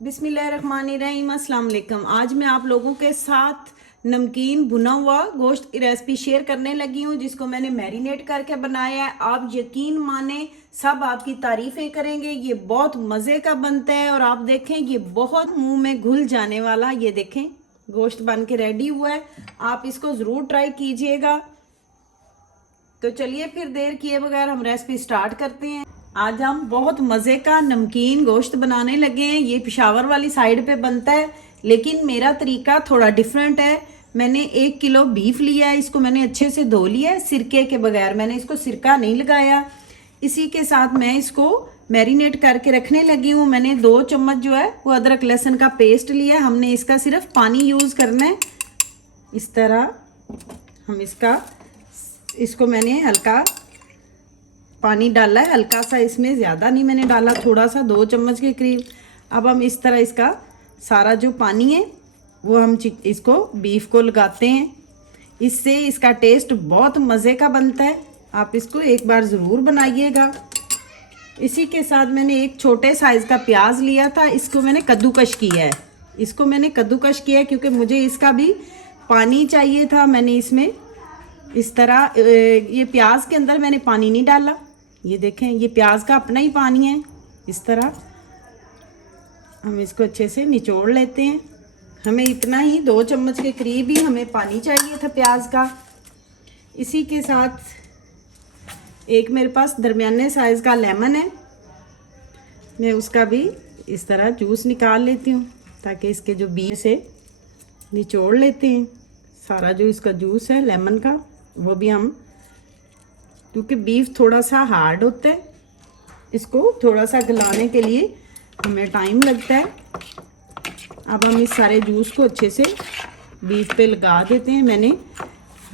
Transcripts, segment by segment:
बिस्मिल्लाहिर्रहमानिर्रहीम, अस्सलाम वालेकुम। आज मैं आप लोगों के साथ नमकीन भुना हुआ गोश्त की रेसिपी शेयर करने लगी हूँ, जिसको मैंने मैरिनेट करके बनाया है। आप यकीन माने सब आपकी तारीफें करेंगे। ये बहुत मज़े का बनता है और आप देखें ये बहुत मुंह में घुल जाने वाला। ये देखें गोश्त बन के रेडी हुआ है, आप इसको ज़रूर ट्राई कीजिएगा। तो चलिए फिर देर किए बगैर हम रेसिपी स्टार्ट करते हैं। आज हम बहुत मज़े का नमकीन गोश्त बनाने लगे हैं। ये पेशावर वाली साइड पे बनता है, लेकिन मेरा तरीका थोड़ा डिफरेंट है। मैंने 1 किलो बीफ लिया है, इसको मैंने अच्छे से धो लिया है सिरके के बगैर। मैंने इसको सिरका नहीं लगाया। इसी के साथ मैं इसको मैरिनेट करके रखने लगी हूँ। मैंने 2 चम्मच जो है वो अदरक लहसुन का पेस्ट लिया है। हमने इसका सिर्फ पानी यूज़ करना है। इस तरह हम इसको मैंने हल्का पानी डाला है, हल्का सा, इसमें ज़्यादा नहीं मैंने डाला, थोड़ा सा 2 चम्मच के करीब। अब हम इस तरह इसका सारा जो पानी है वो हम इसको बीफ को लगाते हैं। इससे इसका टेस्ट बहुत मज़े का बनता है। आप इसको एक बार ज़रूर बनाइएगा। इसी के साथ मैंने एक छोटे साइज़ का प्याज लिया था, इसको मैंने कद्दूकश किया है। इसको मैंने कद्दूकश किया है क्योंकि मुझे इसका भी पानी चाहिए था। मैंने इसमें इस तरह ये प्याज के अंदर मैंने पानी नहीं डाला। ये देखें ये प्याज का अपना ही पानी है। इस तरह हम इसको अच्छे से निचोड़ लेते हैं। हमें इतना ही 2 चम्मच के करीब ही हमें पानी चाहिए था प्याज का। इसी के साथ एक मेरे पास दरमियाने साइज़ का लेमन है, मैं उसका भी इस तरह जूस निकाल लेती हूँ ताकि इसके जो बीज से निचोड़ लेते हैं। सारा जो इसका जूस है लेमन का वो भी हम, क्योंकि बीफ थोड़ा सा हार्ड होता है, इसको थोड़ा सा गलाने के लिए हमें टाइम लगता है। अब हम इस सारे जूस को अच्छे से बीफ पे लगा देते हैं। मैंने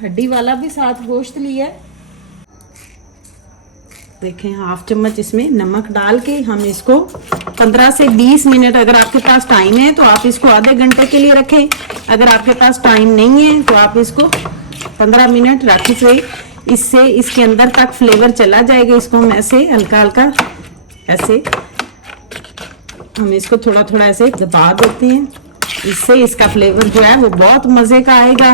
हड्डी वाला भी साथ गोश्त लिया है। देखें 1/2 चम्मच इसमें नमक डाल के हम इसको 15 से 20 मिनट, अगर आपके पास टाइम है तो आप इसको आधे घंटे के लिए रखें। अगर आपके पास टाइम नहीं है तो आप इसको 15 मिनट रख से, इससे इसके अंदर तक फ्लेवर चला जाएगा। इसको हम ऐसे हल्का हल्का ऐसे हम इसको थोड़ा थोड़ा ऐसे दबा देते हैं। इससे इसका फ्लेवर जो है वो बहुत मज़े का आएगा।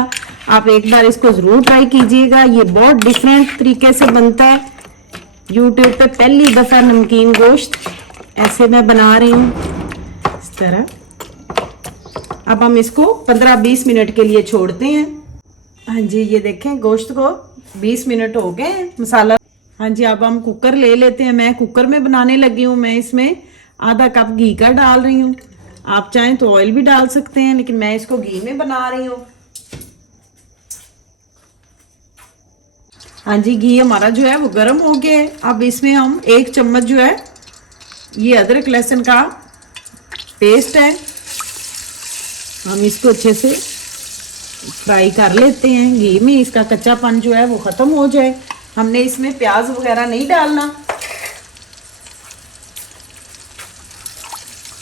आप एक बार इसको ज़रूर ट्राई कीजिएगा। ये बहुत डिफरेंट तरीके से बनता है। यूट्यूब पे पहली दफ़ा नमकीन गोश्त ऐसे मैं बना रही हूँ इस तरह। अब हम इसको 15-20 मिनट के लिए छोड़ते हैं। हाँ जी, ये देखें गोश्त को 20 मिनट हो गए मसाला। हाँ जी, अब हम कुकर ले लेते हैं। मैं कुकर में बनाने लगी हूँ। मैं इसमें आधा कप घी का डाल रही हूँ। आप चाहें तो ऑयल भी डाल सकते हैं, लेकिन मैं इसको घी में बना रही हूँ। हाँ जी, घी हमारा जो है वो गर्म हो गया है। अब इसमें हम 1 चम्मच जो है ये अदरक लहसुन का पेस्ट है, हम इसको अच्छे से फ्राई कर लेते हैं घी में। इसका कच्चापन जो है वो ख़त्म हो जाए। हमने इसमें प्याज वगैरह नहीं डालना।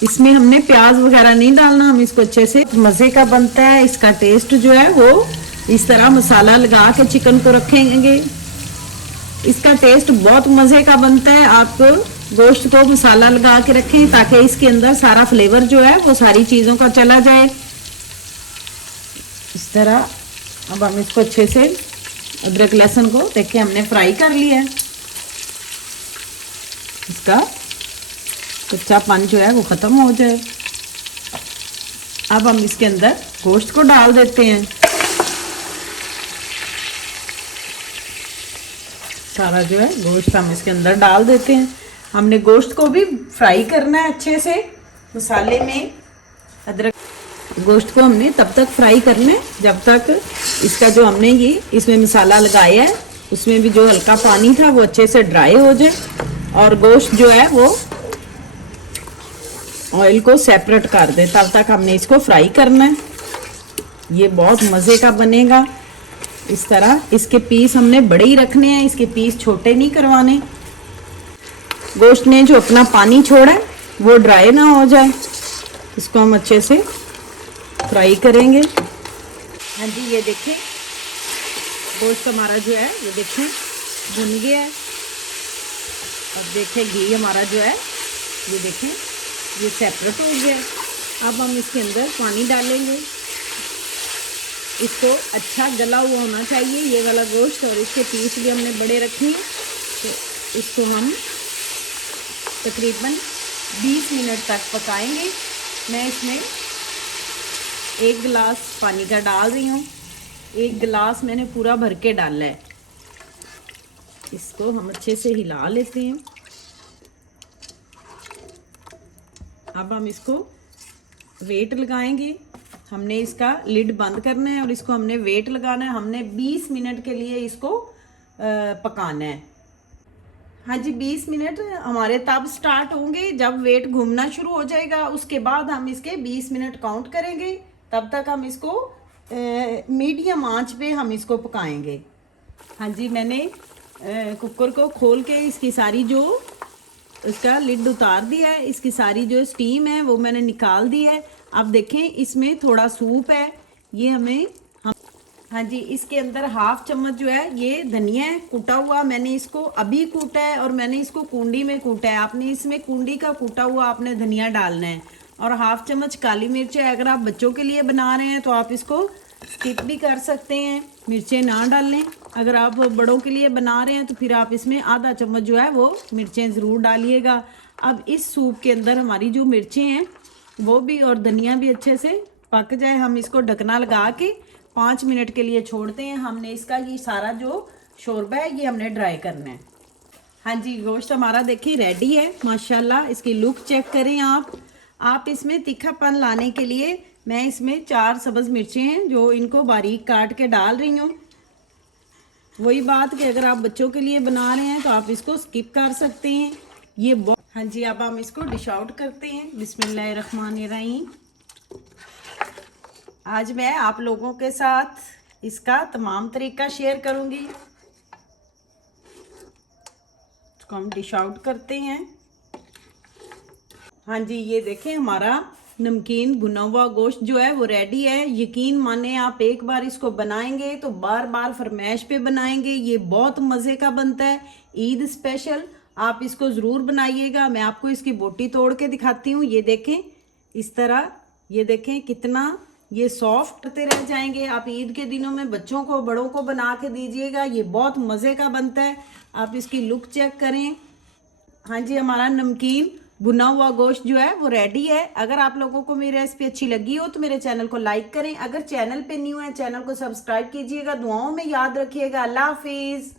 इसमें हमने प्याज वगैरह नहीं डालना। हम इसको अच्छे से, मज़े का बनता है। इसका टेस्ट जो है वो इस तरह मसाला लगा के चिकन को रखेंगे, इसका टेस्ट बहुत मज़े का बनता है। आप गोश्त को मसाला लगा के रखें ताकि इसके अंदर सारा फ्लेवर जो है वो सारी चीज़ों का चला जाए। इस तरह अब हम इसको अच्छे से अदरक लहसुन को देखें हमने फ्राई कर लिया है। इसका कच्चापन जो है वो ख़त्म हो जाए। अब हम इसके अंदर गोश्त को डाल देते हैं। सारा जो है गोश्त हम इसके अंदर डाल देते हैं। हमने गोश्त को भी फ्राई करना है अच्छे से मसाले में। अदरक गोश्त को हमने तब तक फ्राई करना है जब तक इसका जो हमने ये इसमें मसाला लगाया है उसमें भी जो हल्का पानी था वो अच्छे से ड्राई हो जाए और गोश्त जो है वो ऑयल को सेपरेट कर दे। तब तक हमने इसको फ्राई करना है। ये बहुत मज़े का बनेगा। इस तरह इसके पीस हमने बड़े ही रखने हैं, इसके पीस छोटे नहीं करवाने। गोश्त ने जो अपना पानी छोड़ा है वो ड्राई ना हो जाए, इसको हम अच्छे से फ्राई करेंगे। हाँ जी, ये देखिए गोश्त हमारा जो है ये देखिए भुन गया है। अब देखें घी हमारा जो है ये देखें ये सेपरेट हो गया है। अब हम इसके अंदर पानी डालेंगे। इसको अच्छा गला हुआ होना चाहिए ये वाला गोश्त, और इसके पीस भी हमने बड़े रखे हैं, तो इसको हम तकरीबन 20 मिनट तक पकाएंगे। मैं इसमें 1 गिलास पानी का डाल रही हूँ। 1 गिलास मैंने पूरा भर के डाला है। इसको हम अच्छे से हिला लेते हैं। अब हम इसको वेट लगाएंगे। हमने इसका लिड बंद करना है और इसको हमने वेट लगाना है। हमने 20 मिनट के लिए इसको पकाना है। हाँ जी, 20 मिनट हमारे तब स्टार्ट होंगे जब वेट घूमना शुरू हो जाएगा। उसके बाद हम इसके 20 मिनट काउंट करेंगे। तब तक हम इसको मीडियम आंच पे हम इसको पकाएंगे। हाँ जी, मैंने कुकर को खोल के इसकी सारी जो इसका लिड उतार दिया है। इसकी सारी जो स्टीम है वो मैंने निकाल दी है। अब देखें इसमें थोड़ा सूप है, ये हमें हाँ जी, इसके अंदर 1/2 चम्मच जो है ये धनिया है कूटा हुआ। मैंने इसको अभी कूटा है और मैंने इसको कुंडी में कूटा है। आपने इसमें कुंडी का कूटा हुआ आपने धनिया डालना है। और 1/2 चम्मच काली मिर्च है। अगर आप बच्चों के लिए बना रहे हैं तो आप इसको स्किप भी कर सकते हैं, मिर्चें ना डालें। अगर आप बड़ों के लिए बना रहे हैं तो फिर आप इसमें आधा चम्मच जो है वो मिर्चें ज़रूर डालिएगा। अब इस सूप के अंदर हमारी जो मिर्चें हैं वो भी और धनिया भी अच्छे से पक जाए। हम इसको ढकना लगा के 5 मिनट के लिए छोड़ते हैं। हमने इसका ये सारा जो शोरबा है ये हमने ड्राई करना है। हाँ जी, गोश्त हमारा देखिए रेडी है माशाल्लाह। इसकी लुक चेक करें आप इसमें तीखापन लाने के लिए मैं इसमें 4 सब्ज़ मिर्चें हैं जो इनको बारीक काट के डाल रही हूँ। वही बात कि अगर आप बच्चों के लिए बना रहे हैं तो आप इसको स्किप कर सकते हैं। ये हाँ जी, अब हम इसको डिश आउट करते हैं। बिस्मिल्लाहिर्रहमानिर्रहीम। आज मैं आप लोगों के साथ इसका तमाम तरीका शेयर करूंगी। इसको हम डिश आउट करते हैं। हाँ जी, ये देखें हमारा नमकीन भुना हुआ गोश्त जो है वो रेडी है। यकीन माने आप एक बार इसको बनाएंगे तो बार बार फरमाइश पे बनाएंगे। ये बहुत मज़े का बनता है। ईद स्पेशल आप इसको ज़रूर बनाइएगा। मैं आपको इसकी बोटी तोड़ के दिखाती हूँ। ये देखें इस तरह, ये देखें कितना ये सॉफ्ट करते रह जाएंगे। आप ईद के दिनों में बच्चों को बड़ों को बना के दीजिएगा, ये बहुत मज़े का बनता है। आप इसकी लुक चेक करें। हाँ जी, हमारा नमकीन भुना हुआ गोश्त जो है वो रेडी है। अगर आप लोगों को मेरी रेसिपी अच्छी लगी हो तो मेरे चैनल को लाइक करें। अगर चैनल पे न्यू है चैनल को सब्सक्राइब कीजिएगा। दुआओं में याद रखिएगा। अल्लाह हाफिज़।